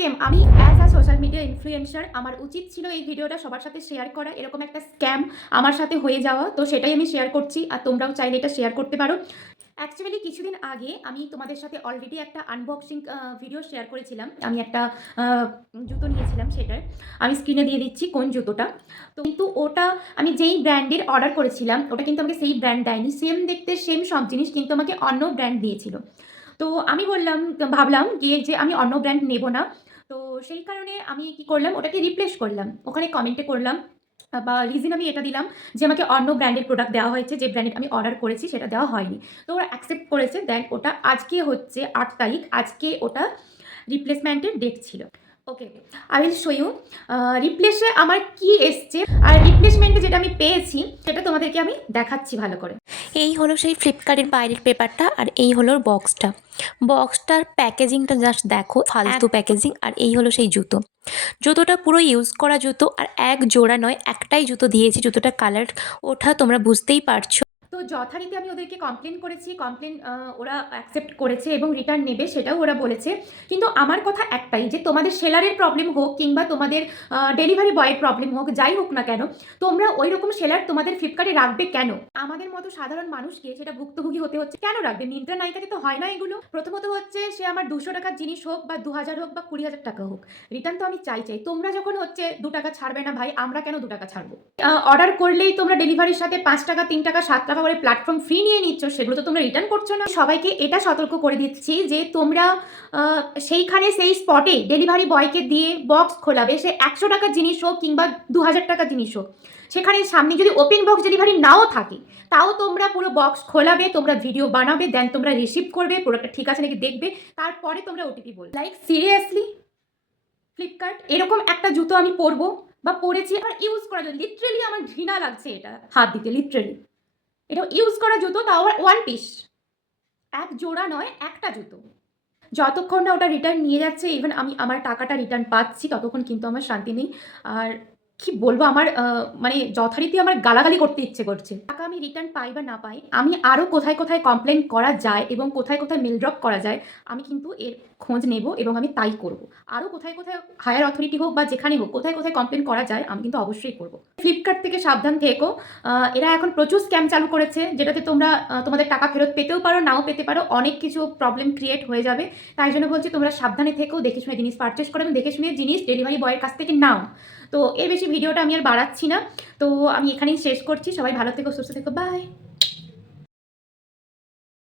Scam. আমি as a social media influencer আমার উচিত ছিল এই ভিডিওটা সবার সাথে শেয়ার করা। এরকম একটা স্ক্যাম আমার সাথে হয়ে যাওয়া, তো সেটাই আমি শেয়ার করছি আর তোমরাও চাইলে এটা শেয়ার করতে পারো। অ্যাকচুয়ালি কিছুদিন আগে আমি তোমাদের সাথে অলরেডি একটা আনবক্সিং ভিডিও শেয়ার করেছিলাম। আমি একটা জুতো নিয়েছিলাম, সেটার আমি স্ক্রিনে দিয়ে দিচ্ছি কোন জুতোটা। তো কিন্তু ওটা আমি যেই ব্র্যান্ডের অর্ডার করেছিলাম ওটা কিন্তু আমাকে সেই ব্র্যান্ড দেয়নি। সেম দেখতে সেম সব জিনিস কিন্তু আমাকে অন্য ব্র্যান্ড দিয়েছিল। তো আমি ভাবলাম গিয়ে যে আমি অন্য ব্র্যান্ড নেব না। তো সেই কারণে আমি কি করলাম, ওটাকে রিপ্লেস করলাম। ওখানে কমেন্টে করলাম বা রিজন আমি এটা দিলাম যে আমাকে অন্য ব্র্যান্ডের প্রোডাক্ট দেওয়া হয়েছে, যে ব্র্যান্ডের আমি অর্ডার করেছি সেটা দেওয়া হয়নি। তো ওরা অ্যাকসেপ্ট করেছে। দেন ওটা আজকে হচ্ছে ৮ তারিখ, আজকে ওটা রিপ্লেসমেন্টের ডেট ছিল। ওকে, আই উইল শো ইউ রিপ্লেসে আমার কি এসছে, আর রিপ্লেসমেন্টে যেটা আমি পেয়েছি সেটা তোমাদেরকে আমি দেখাচ্ছি ভালো করে। এই হলো সেই ফ্লিপকার্টের বাইরের পেপারটা, আর এই হলো বক্সটার প্যাকেজিংটা জাস্ট দেখো, ফালতু প্যাকেজিং। আর এই হলো সেই জুতোটা পুরো ইউজ করা জুতো, আর এক জোড়া নয়, একটাই জুতো দিয়েছি। জুতোটা কালার ওঠা তোমরা বুঝতেই পারছো। তো যথারীতি আমি ওদেরকে কমপ্লেন করেছি, ওরা অ্যাকসেপ্ট করেছে এবং রিটার্ন নেবে সেটাও ওরা বলেছে। কিন্তু আমার কথা একটাই, যে তোমাদের সেলারের প্রবলেম হোক কিংবা তোমাদের ডেলিভারি বয়ের প্রবলেম হোক, যাই হোক না কেন, তোমরা ওই রকম সেলার তোমাদের ফ্লিপকার্টে রাখবে কেন? আমাদের মতো সাধারণ মানুষকে সেটা ভুক্তভোগী হতে হচ্ছে কেন রাখবে? মিন্ত্রা নাইকাতে তো হয় না এগুলো। প্রথমত হচ্ছে সে আমার 200 টাকার জিনিস হোক বা 2000 হোক বা 20,000 টাকা হোক, রিটার্ন তো আমি চাই। তোমরা যখন হচ্ছে 2 টাকা ছাড়বে না ভাই, আমরা কেন 2 টাকা ছাড়বো? অর্ডার করলেই তোমরা ডেলিভারির সাথে 5 টাকা, 3 টাকা, 7 টাকা করে প্ল্যাটফর্ম ফ্রি নিয়ে নিচ্ছ, সেগুলো তো তোমরা রিটার্ন করছো না। সবাইকে এটা সতর্ক করে দিচ্ছি যে তোমরা সেইখানে সেই স্পটে ডেলিভারি বয়কে দিয়ে বক্স খোলাবে, সে 100 টাকার জিনিস হোক কিংবা 2000 টাকার জিনিস হোক, সেখানে সামনে যদি ওপেন বক্স ডেলিভারি নাও থাকে, তাও তোমরা পুরো বক্স খোলাবে, তোমরা ভিডিও বানাবে, দেন তোমরা রিসিভ করবে, প্রোডাক্টটা ঠিক আছে নাকি দেখবে, তারপরে তোমরা ওটিপি বলবে। লাইক সিরিয়াসলি ফ্লিপকার্ট, এরকম একটা জুতো আমি পরবো বা পরেছি আর ইউজ করা জুতো, লিটারেলি আমার ঘৃণা লাগছে এটা হাত দিতে। লিটারেলি এটা ইউজ করা জুতো, তাও আবার ওয়ান পিস, এক জোড়া নয়, একটা জুতো। যতক্ষণ না ওটা রিটার্ন নিয়ে যাচ্ছে, ইভেন আমি আমার টাকাটা রিটার্ন পাচ্ছি, ততক্ষণ কিন্তু আমার শান্তি নেই। আর কি বলবো, আমার মানে যথারীতি আমার গালাগালি করতে ইচ্ছে করছে। টাকা আমি রিটার্ন পাই বা না পাই, আমি আরও কোথায় কোথায় কমপ্লেন করা যায় এবং কোথায় কোথায় মেল ড্রপ করা যায়, আমি কিন্তু এর খোঁজ নেব এবং আমি তাই করব। আরও কোথায় কোথায় হায়ার অথরিটি হোক বা যেখানে হোক, কোথায় কোথায় কমপ্লেন করা যায় আমি কিন্তু অবশ্যই করব। ফ্লিপকার্ট থেকে সাবধান থেকো। এরা এখন প্রচুর স্ক্যাম চালু করেছে, যেটাতে তোমরা তোমাদের টাকা ফেরত পেতেও পারো, নাও পেতে পারো, অনেক কিছু প্রবলেম ক্রিয়েট হয়ে যাবে। তাই জন্য বলছি তোমরা সাবধানে থেকো, দেখে শুনে জিনিস পারচেস করো এবং দেখে শুনে জিনিস ডেলিভারি বয়ের কাছ থেকে নাও। তো এর বেশি ভিডিওটা আমি আর বাড়াচ্ছি না, তো আমি এখানেই শেষ করছি। সবাই ভালো থেকো, সুস্থ থেকো, বাই।